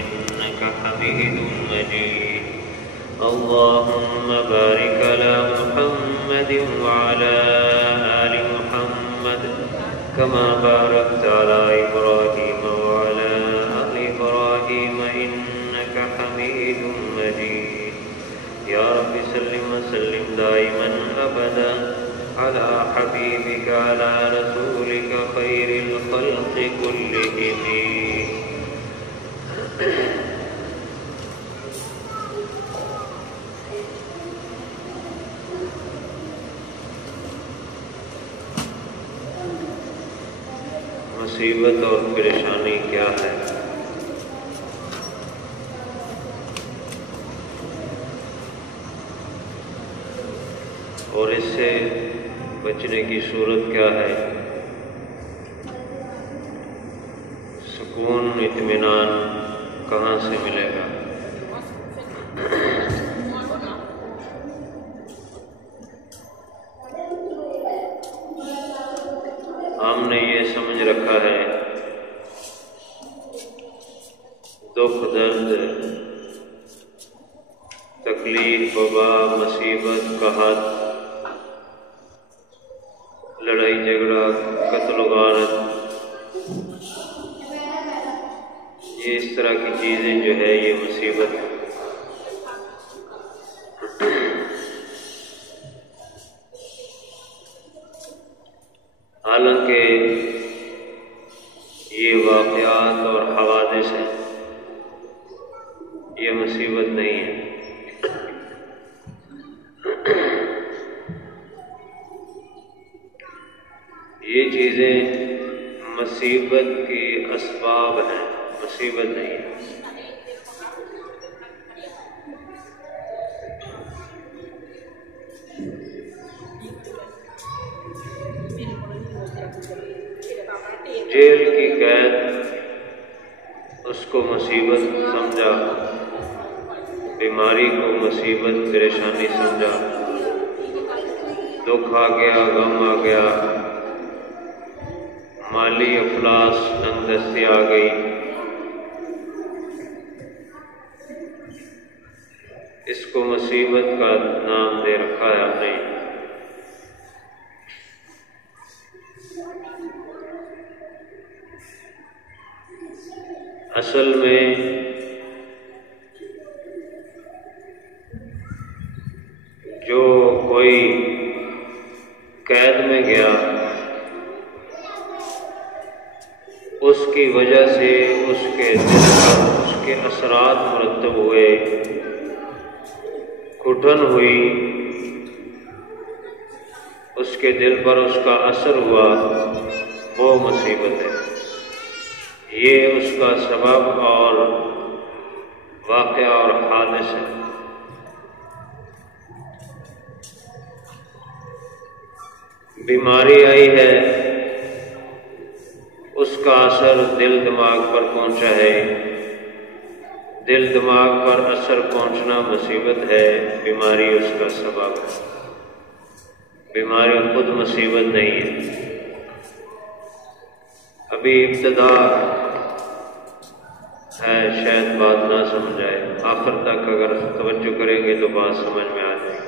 إنك حميد مجيد. اللهم بارك على محمد وعلى آل محمد كما باركت على إبراهيم وعلى آل إبراهيم إنك حميد مجيد. يا رب سلم وسلم دائما أبدا على حبيبك على رسولك خير الخلق كلهم. مصیبت اور پریشانی کیا ہے؟ اور اس سے بچنے کی صورت کیا ہے؟ سکون اطمینان کہاں سے ملے گا؟ ہم نے یہ سمجھ رکھا ہے دکھ درد تکلیف وبا مصیبت قحط لڑائی جھگڑا قتل و غارت یہ اس طرح کی چیزیں جو ہے یہ مصیبت ہے. حالانکہ یہ واقعات اور حوادث ہیں، یہ مصیبت نہیں ہے. یہ چیزیں مصیبت کے اسباب ہیں، مصیبت نہیں ہے. جیل کی قید اس کو مصیبت سمجھا، بیماری کو مصیبت پریشانی سمجھا، دکھ آ گیا غم آ گیا، مالی افلاس تنگ دستی آ گئی، اس کو مصیبت کا نام دے رکھا ہے ہم نے. اصل میں جو کوئی قید میں گیا اس کی وجہ سے اس کے دل پر اس کے اثرات مرتب ہوئے، گھٹن ہوئی، اس کے دل پر اس کا اثر ہوا، وہ مصیبت ہے. یہ اس کا سبب اور واقعہ اور حادث ہے. بیماری آئی ہے، اس کا اثر دل دماغ پر پہنچا ہے، دل دماغ پر اثر پہنچنا مصیبت ہے، بیماری اس کا سبب ہے. بیماری خود مصیبت نہیں ہے. ابھی ابتدا ہے، شاید بات نہ سمجھ آئے، آخر تک اگر توجہ کریں گے تو بات سمجھ میں آ جائے گی.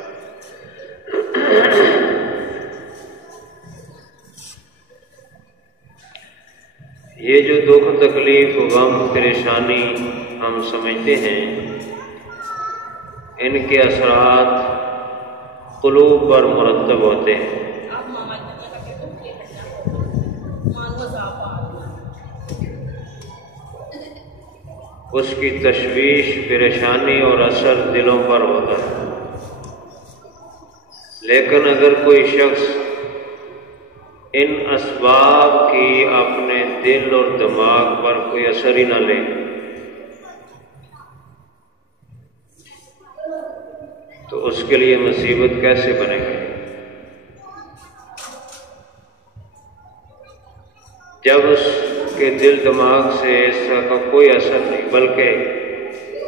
یہ جو دکھ تکلیف غم پریشانی ہم سمجھتے ہیں، ان کے اثرات قلوب پر مرتب ہوتے ہیں. اس کی تشویش پریشانی اور اثر دلوں پر ہوتا ہے. لیکن اگر کوئی شخص ان اسباب کی اپنے دل اور دماغ پر کوئی اثر ہی نہ لے تو اس کے لیے مصیبت کیسے بنے گی؟ جب اس کے دل دماغ سے اس طرح کا کوئی اثر نہیں، بلکہ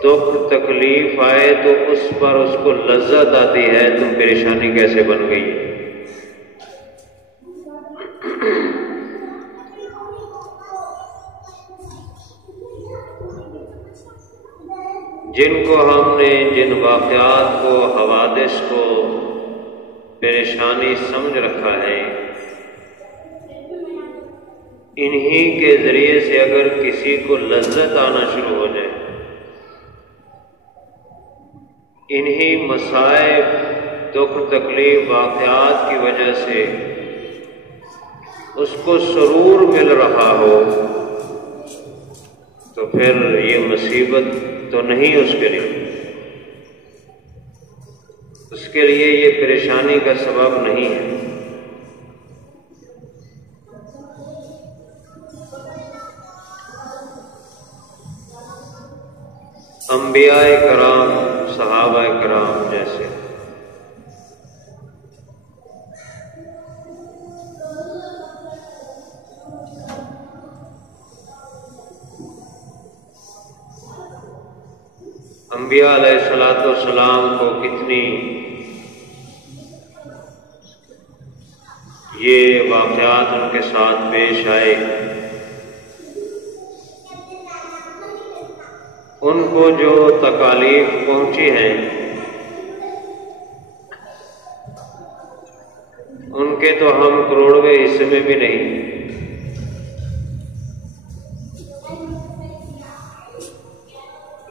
دکھ تکلیف آئے تو اس پر اس کو لذت آتی ہے، تم پریشانی کیسے بن گئی. جن کو ہم نے جن واقعات کو، حوادث کو پریشانی سمجھ رکھا ہے، انہی کے ذریعے سے اگر کسی کو لذت آنا شروع ہو جائے، انہی مصائب، دکھ، تکلیف، واقعات کی وجہ سے اس کو سرور مل رہا ہو، تو پھر یہ مصیبت تو نہیں اس کے لیے، اس کے لیے یہ پریشانی کا سبب نہیں ہے۔ انبیاء کرام، صحابہ کرام جیسے انبیاء علیہ الصلوۃ والسلام کو کتنی یہ واقعات ان کے ساتھ پیش آئے، ان کو جو تکالیف پہنچی ہیں ان کے تو ہم کروڑویں حصے میں بھی نہیں،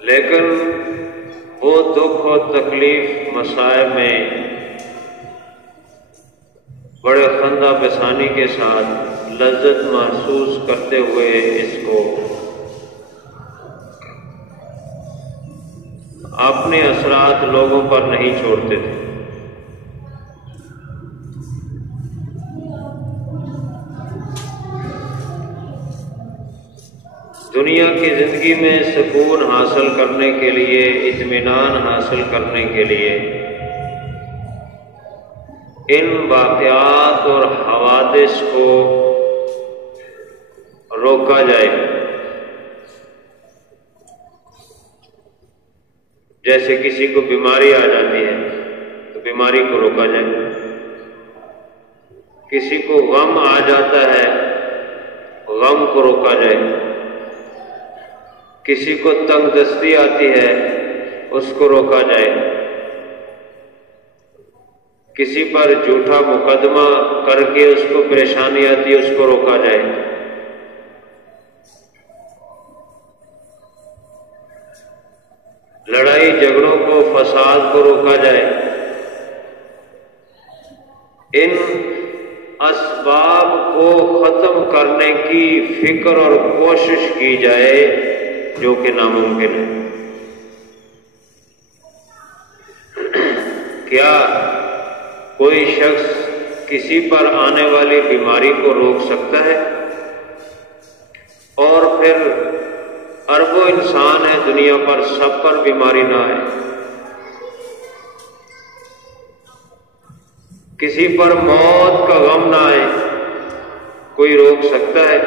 لیکن وہ دکھ اور تکلیف، مصائب میں بڑے خندہ بسانی کے ساتھ لذت محسوس کرتے ہوئے اس کو اپنے اثرات لوگوں پر نہیں چھوڑتے تھے۔ دنیا کی زندگی میں سکون حاصل کرنے کے لیے، اطمینان حاصل کرنے کے لیے ان واقعات اور حوادث کو روکا جائے۔ جیسے کسی کو بیماری آ جاتی ہے تو بیماری کو روکا جائے، کسی کو غم آ جاتا ہے غم کو روکا جائے، کسی کو تنگ دستی آتی ہے اس کو روکا جائے، کسی پر جھوٹا مقدمہ کر کے اس کو پریشانی آتی ہے اس کو روکا جائے۔ لڑائی جھگڑوں کو، فساد کو روکا جائے۔ ان اسباب کو ختم کرنے کی فکر اور کوشش کی جائے جو کہ ناممکن ہے۔ کیا کوئی شخص کسی پر آنے والی بیماری کو روک سکتا ہے؟ اور پھر اربوں انسان ہے دنیا پر، سب پر بیماری نہ آئے؟ کسی پر موت کا غم نہ آئے؟ کوئی روک سکتا ہے؟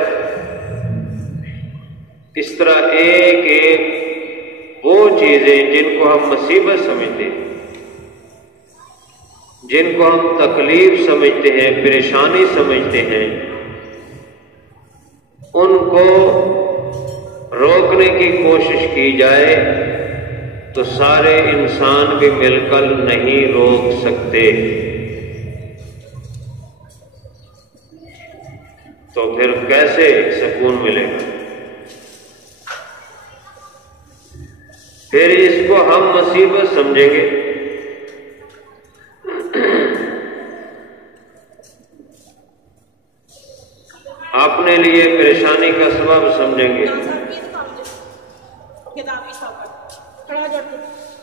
اس طرح ایک ایک وہ چیزیں جن کو ہم مصیبت سمجھتے ہیں، جن کو ہم تکلیف سمجھتے ہیں، پریشانی سمجھتے ہیں، ان کو روکنے کی کوشش کی جائے تو سارے انسان بھی مل کر نہیں روک سکتے، تو پھر کیسے سکون ملے گا؟ پھر اس کو ہم مصیبت سمجھیں گے، اپنے لیے پریشانی کا سبب سمجھیں گے۔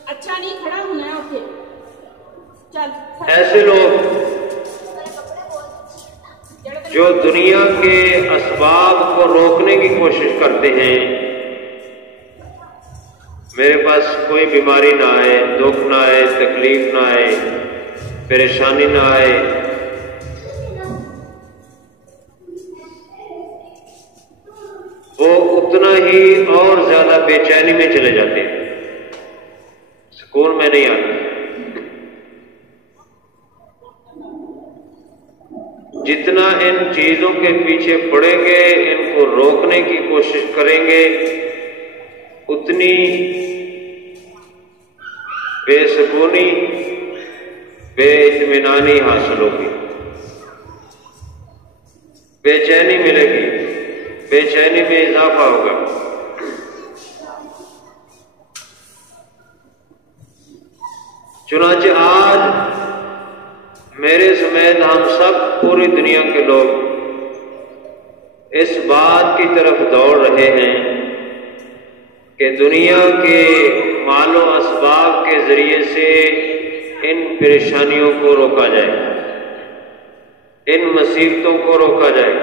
اچھا نہیں کھڑا ہونا ہے اوکے چل۔ ایسے لوگ جو دنیا کے اسباب کو روکنے کی کوشش کرتے ہیں، میرے پاس کوئی بیماری نہ آئے، دکھ نہ آئے، تکلیف نہ آئے، پریشانی نہ آئے، وہ اتنا ہی اور زیادہ بے چینی میں چلے جاتے ہیں، سکون میں نہیں آتے۔ جتنا ان چیزوں کے پیچھے پڑیں گے، ان کو روکنے کی کوشش کریں گے، اتنی بے سکونی، بے اطمینانی حاصل ہوگی، بے چینی ملے گی، بے چینی میں اضافہ ہوگا۔ چنانچہ آج میرے سمیت ہم سب پوری دنیا کے لوگ اس بات کی طرف دوڑ رہے ہیں کہ دنیا کے مال و اسباب کے ذریعے سے ان پریشانیوں کو روکا جائے، ان مصیبتوں کو روکا جائے۔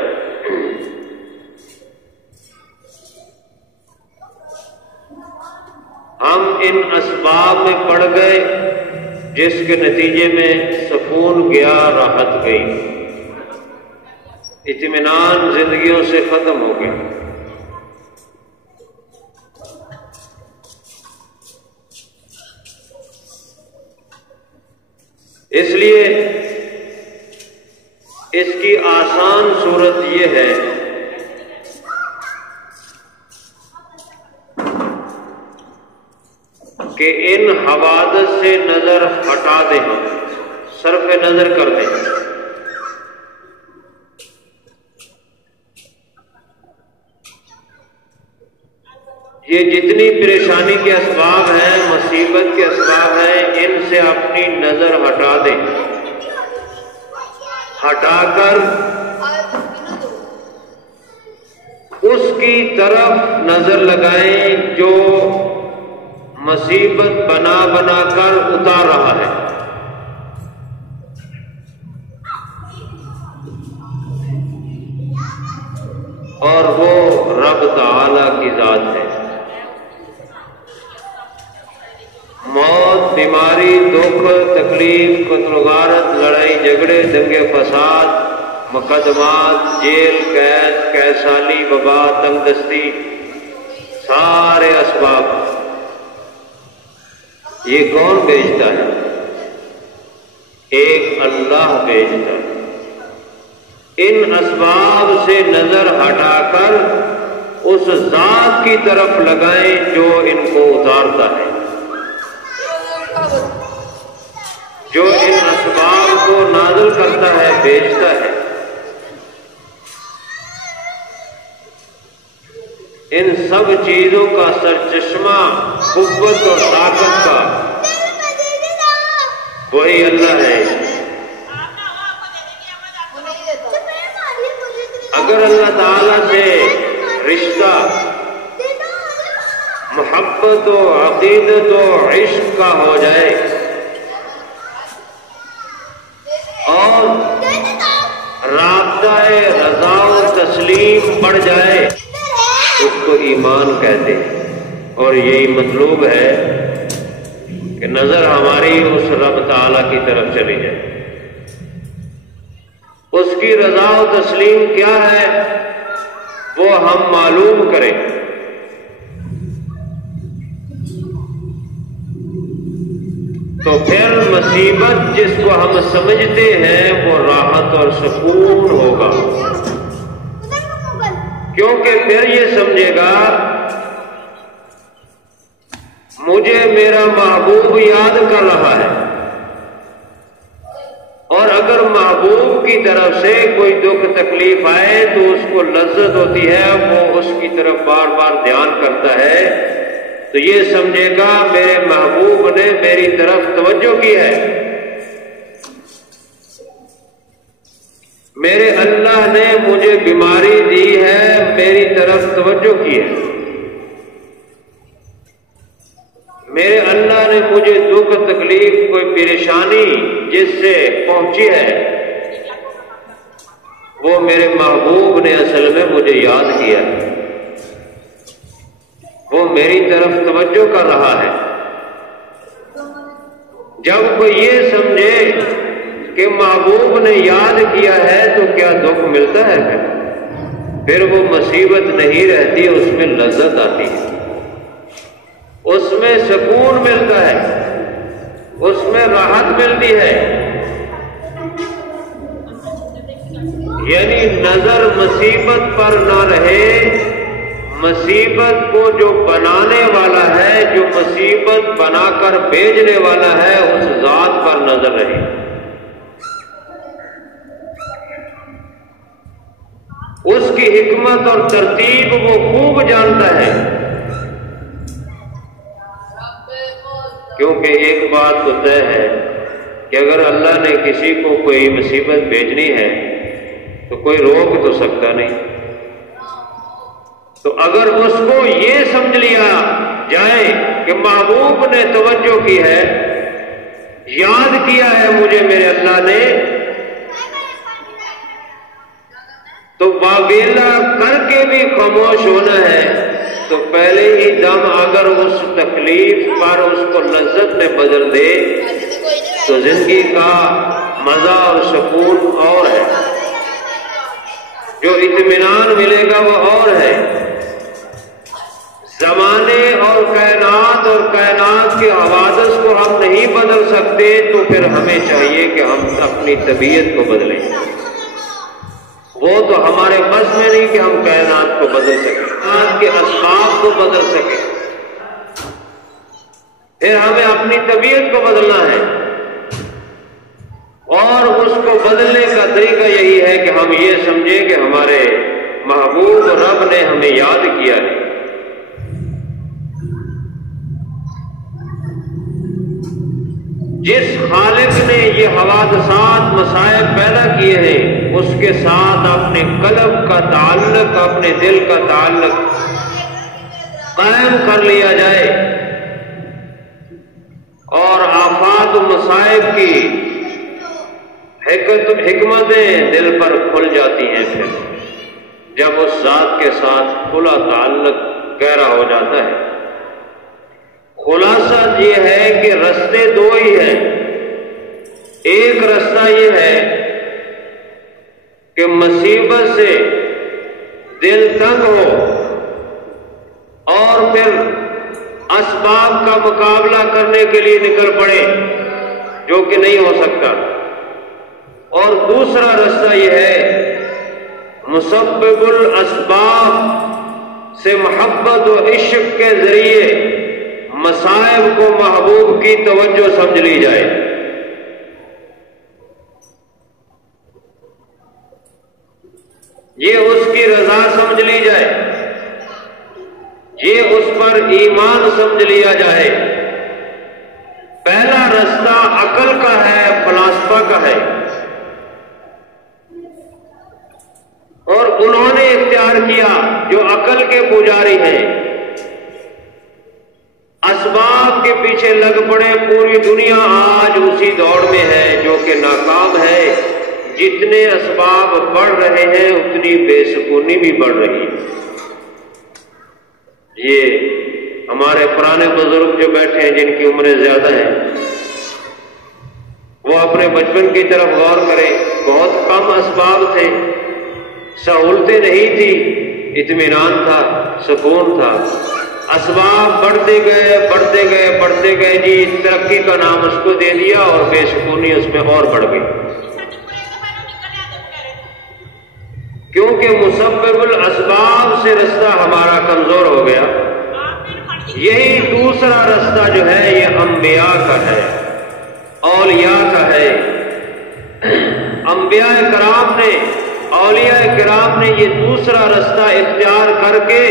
ہم ان اسباب میں پڑ گئے جس کے نتیجے میں سکون گیا، راحت گئی، اطمینان زندگیوں سے ختم ہو گیا۔ اس لیے اس کی آسان صورت یہ ہے کہ ان حوادث سے نظر ہٹا دیں، ہم صرف نظر کر دیں۔ یہ جتنی پریشانی کے اسباب ہیں، مصیبت کے اسباب ہیں، ان سے اپنی نظر ہٹا دیں، ہٹا کر اس کی طرف نظر لگائیں جو مصیبت بنا بنا کر اتار رہا ہے۔ اور وہ رب تعالی کی ذات ہے۔ موت، بیماری، دکھ، تکلیف، قتل و غارت، لڑائی جھگڑے، دنگے فساد، مقدمات، جیل، قید سالی، وبا، تنگ دستی، سارے اسباب یہ کون بھیجتا ہے؟ ایک اللہ بھیجتا ہے۔ ان اسباب سے نظر ہٹا کر اس ذات کی طرف لگائیں جو ان کو اتارتا ہے، جو ان اسباب کو نازل کرتا ہے، بھیجتا ہے۔ ان سب چیزوں کا سرچشمہ قوت اور طاقت کا وہی اللہ ہے۔ اگر اللہ تعالیٰ سے رشتہ محبت و عقیدت و عشق کا ہو جائے اور رابطہ رضا و تسلیم بڑھ جائے، اس کو ایمان کہتے ہیں۔ اور یہی مطلوب ہے کہ نظر ہماری اس رب تعالیٰ کی طرف چلی جائے۔ اس کی رضا و تسلیم کیا ہے وہ ہم معلوم کریں۔ تو پھر مصیبت جس کو ہم سمجھتے ہیں وہ راحت اور سکون ہوگا، کیونکہ پھر یہ سمجھے گا مجھے میرا محبوب یاد کر رہا ہے۔ اور اگر محبوب کی طرف سے کوئی دکھ تکلیف آئے تو اس کو لذت ہوتی ہے، وہ اس کی طرف بار بار دھیان کرتا ہے، تو یہ سمجھے گا میرے محبوب نے میری طرف توجہ کی ہے، میرے اللہ نے مجھے بیماری دی ہے، میری طرف توجہ کی ہے، میرے اللہ نے مجھے دکھ تکلیف کوئی پریشانی جس سے پہنچی ہے وہ میرے محبوب نے اصل میں مجھے یاد کیا ہے، وہ میری طرف توجہ کر رہا ہے۔ جب کوئی یہ سمجھے کہ محبوب نے یاد کیا ہے تو کیا دکھ ملتا ہے؟ پھر وہ مصیبت نہیں رہتی، اس میں لذت آتی ہے، اس میں سکون ملتا ہے، اس میں راحت ملتی ہے۔ یعنی نظر مصیبت پر نہ رہے، مصیبت کو جو بنانے والا ہے، جو مصیبت بنا کر بھیجنے والا ہے، اس ذات پر نظر رہے۔ اس کی حکمت اور ترتیب وہ خوب جانتا ہے، کیونکہ ایک بات تو طے ہے کہ اگر اللہ نے کسی کو کوئی مصیبت بھیجنی ہے تو کوئی روک تو سکتا نہیں۔ تو اگر اس کو یہ سمجھ لیا جائے کہ محبوب نے توجہ کی ہے، یاد کیا ہے مجھے میرے اللہ نے، تو واویلا کر کے بھی خاموش ہونا ہے، تو پہلے ہی دم اگر اس تکلیف پر اس کو لذت میں بدل دے تو زندگی کا مزہ اور سکون اور ہے، جو اطمینان ملے گا وہ اور ہے۔ زمانے اور کائنات کے حوادث کو ہم نہیں بدل سکتے، تو پھر ہمیں چاہیے کہ ہم اپنی طبیعت کو بدلیں۔ وہ تو ہمارے بس میں نہیں کہ ہم کائنات کو بدل سکیں، کائنات کے اسباب کو بدل سکیں، پھر ہمیں اپنی طبیعت کو بدلنا ہے، اور اس کو بدلنے کا طریقہ یہی ہے کہ ہم یہ سمجھیں کہ ہمارے محبوب رب نے ہمیں یاد کیا ہے۔ جس خالق نے یہ حوادثات مصائب پیدا کیے ہیں، اس کے ساتھ اپنے قلب کا تعلق، اپنے دل کا تعلق قائم کر لیا جائے، اور آفات و مصائب کی حکمتیں دل پر کھل جاتی ہیں۔ پھر جب اس ذات کے ساتھ کھلا تعلق گہرا ہو جاتا ہے، خلاصہ یہ ہے کہ رستے دو ہی ہیں۔ ایک رستہ یہ ہے کہ مصیبت سے دل تنگ ہو اور پھر اسباب کا مقابلہ کرنے کے لیے نکل پڑے، جو کہ نہیں ہو سکتا، اور دوسرا رستہ یہ ہے مسبب الاسباب سے محبت و عشق کے ذریعے مصائب کو محبوب کی توجہ سمجھ لی جائے۔ یہ اس کی رضا سمجھ لی جائے، یہ اس پر ایمان سمجھ لیا جائے۔ پہلا رستہ عقل کا ہے، فلسفہ کا ہے، اور انہوں نے اختیار کیا جو عقل کے پجاری ہیں، اسباب کے پیچھے لگ پڑے۔ پوری دنیا آج اسی دوڑ میں ہے جو کہ ناکام ہے۔ جتنے اسباب بڑھ رہے ہیں اتنی بے سکونی بھی بڑھ رہی ہے۔ یہ ہمارے پرانے بزرگ جو بیٹھے ہیں، جن کی عمریں زیادہ ہیں، وہ اپنے بچپن کی طرف غور کریں۔ بہت کم اسباب تھے، سہولتیں نہیں تھی، اطمینان تھا، سکون تھا۔ اسباب بڑھتے گئے جی، ترقی کا نام اس کو دے دیا اور بے سکونی اس میں اور بڑھ گئی، کیونکہ مسبب الاسباب سے رستہ ہمارا کمزور ہو گیا۔ یہی دوسرا رستہ جو ہے یہ انبیاء کا ہے، اولیاء کا ہے۔ انبیاء کرام نے، اولیاء کرام نے یہ دوسرا رستہ اختیار کر کے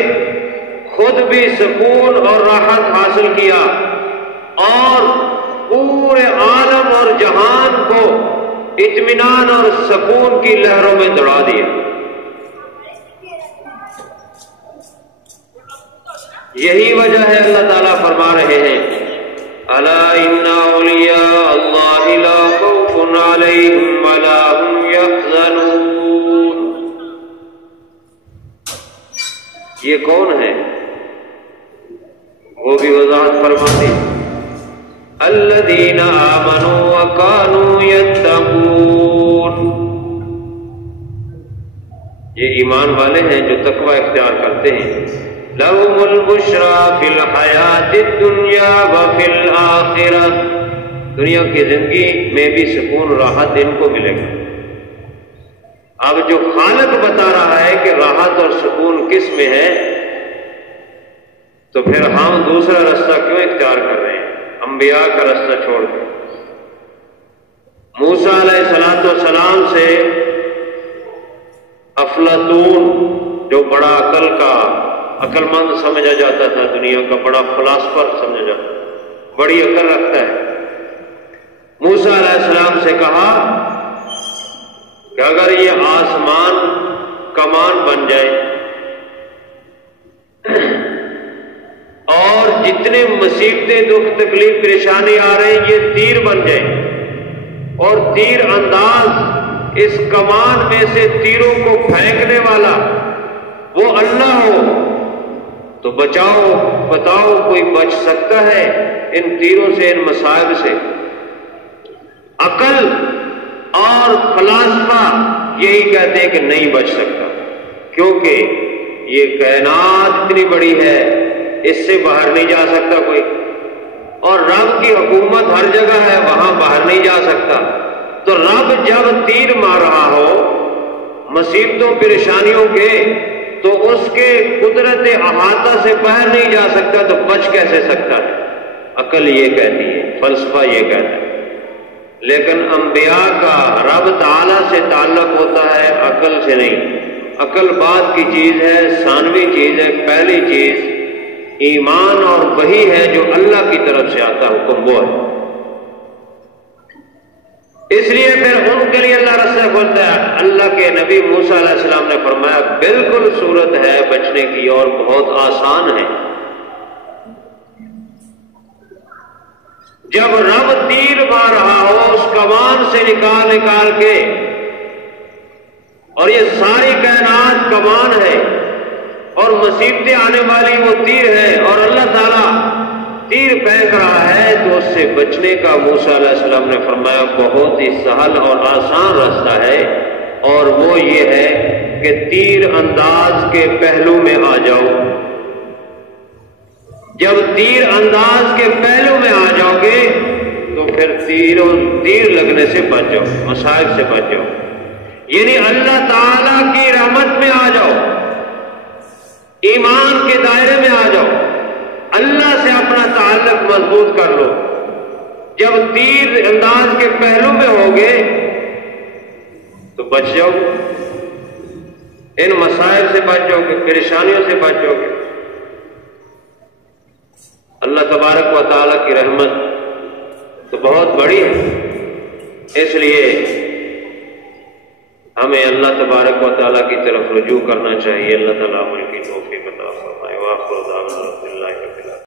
خود بھی سکون اور راحت حاصل کیا، اور پورے عالم اور جہان کو اطمینان اور سکون کی لہروں میں دوڑا دیا۔ یہی وجہ ہے اللہ تعالیٰ فرما رہے ہیں الا ان اولیاء اللہ لا خوف علیہم ولا هم یحزنون۔ یہ کون ہے؟ وہ بھی وضاحت فرماتے الذین آمنوا وکانوا یتقون۔ یہ ایمان والے ہیں جو تقوی اختیار کرتے ہیں۔ لهم البشرى فی الحیات الدنیا وفی الآخرہ، دنیا کی زندگی میں بھی سکون راحت ان کو ملے گا۔ اب جو خالق بتا رہا ہے کہ راحت اور سکون کس میں ہے، تو پھر ہم دوسرا راستہ کیوں اختیار کر رہے ہیں انبیاء کا راستہ چھوڑ کے؟ موسیٰ علیہ السلام سے افلاطون جو بڑا عقل مند سمجھا جاتا تھا، دنیا کا بڑا فلاسفر سمجھا جاتا تھا، بڑی عقل رکھتا ہے، موسیٰ علیہ السلام سے کہا کہ اگر یہ آسمان کمان بن جائے اور جتنے مصیبتیں، دکھ، تکلیف، پریشانی آ رہے ہیں یہ تیر بن جائے اور تیر انداز اس کمان میں سے تیروں کو پھینکنے والا وہ اللہ ہو تو بتاؤ کوئی بچ سکتا ہے ان تیروں سے، ان مصائب سے؟ عقل اور فلاسفہ یہی کہتے ہیں کہ نہیں بچ سکتا، کیونکہ یہ کائنات اتنی بڑی ہے، اس سے باہر نہیں جا سکتا کوئی، اور رب کی حکومت ہر جگہ ہے، وہاں باہر نہیں جا سکتا۔ تو رب جب تیر مار رہا ہو مصیبتوں پریشانیوں کے تو اس کے قدرت احاطہ سے باہر نہیں جا سکتا، تو بچ کیسے سکتا ہے؟ عقل یہ کہتی ہے، فلسفہ یہ کہتا ہے۔ لیکن انبیاء کا رب تعالی سے تعلق ہوتا ہے، عقل سے نہیں۔ عقل بعد کی چیز ہے، ثانوی چیز ہے، پہلی چیز ایمان اور وحی ہے جو اللہ کی طرف سے آتا حکم، وہ ہے۔ اس لیے پھر ان کے لیے اللہ رستہ کھولتا ہے۔ اللہ کے نبی موسیٰ علیہ السلام نے فرمایا بالکل صورت ہے بچنے کی اور بہت آسان ہے۔ جب رب تیر مار رہا ہو اس کمان سے نکال کے، اور یہ ساری کائنات کمان ہے اور مصیبتیں آنے والی وہ تیر ہے، اور اللہ تعالیٰ تیر پھینک رہا ہے، تو اس سے بچنے کا موسیٰ علیہ السلام نے فرمایا بہت ہی سہل اور آسان راستہ ہے، اور وہ یہ ہے کہ تیر انداز کے پہلو میں آ جاؤ۔ جب تیر انداز کے پہلو میں آ جاؤ گے تو پھر تیر لگنے سے بچ جاؤ، مصائب سے بچ جاؤ، یعنی اللہ تعالی کی رحمت میں آ جاؤ، ایمان کے دائرے میں آ جاؤ، اللہ سے اپنا تعلق مضبوط کر لو۔ جب تیر انداز کے پہلو میں ہوگے تو بچ جاؤ، ان مسائل سے بچ جاؤ گے، پریشانیوں سے بچ جاؤ گے۔ اللہ تبارک و تعالیٰ کی رحمت تو بہت بڑی ہے، اس لیے ہمیں اللہ تبارک و تعالیٰ کی طرف رجوع کرنا چاہیے۔ اللہ تعالیٰ عمل کی توفیق عطا فرمائے۔ وآخر دعوانا الحمد للہ رب العالمین۔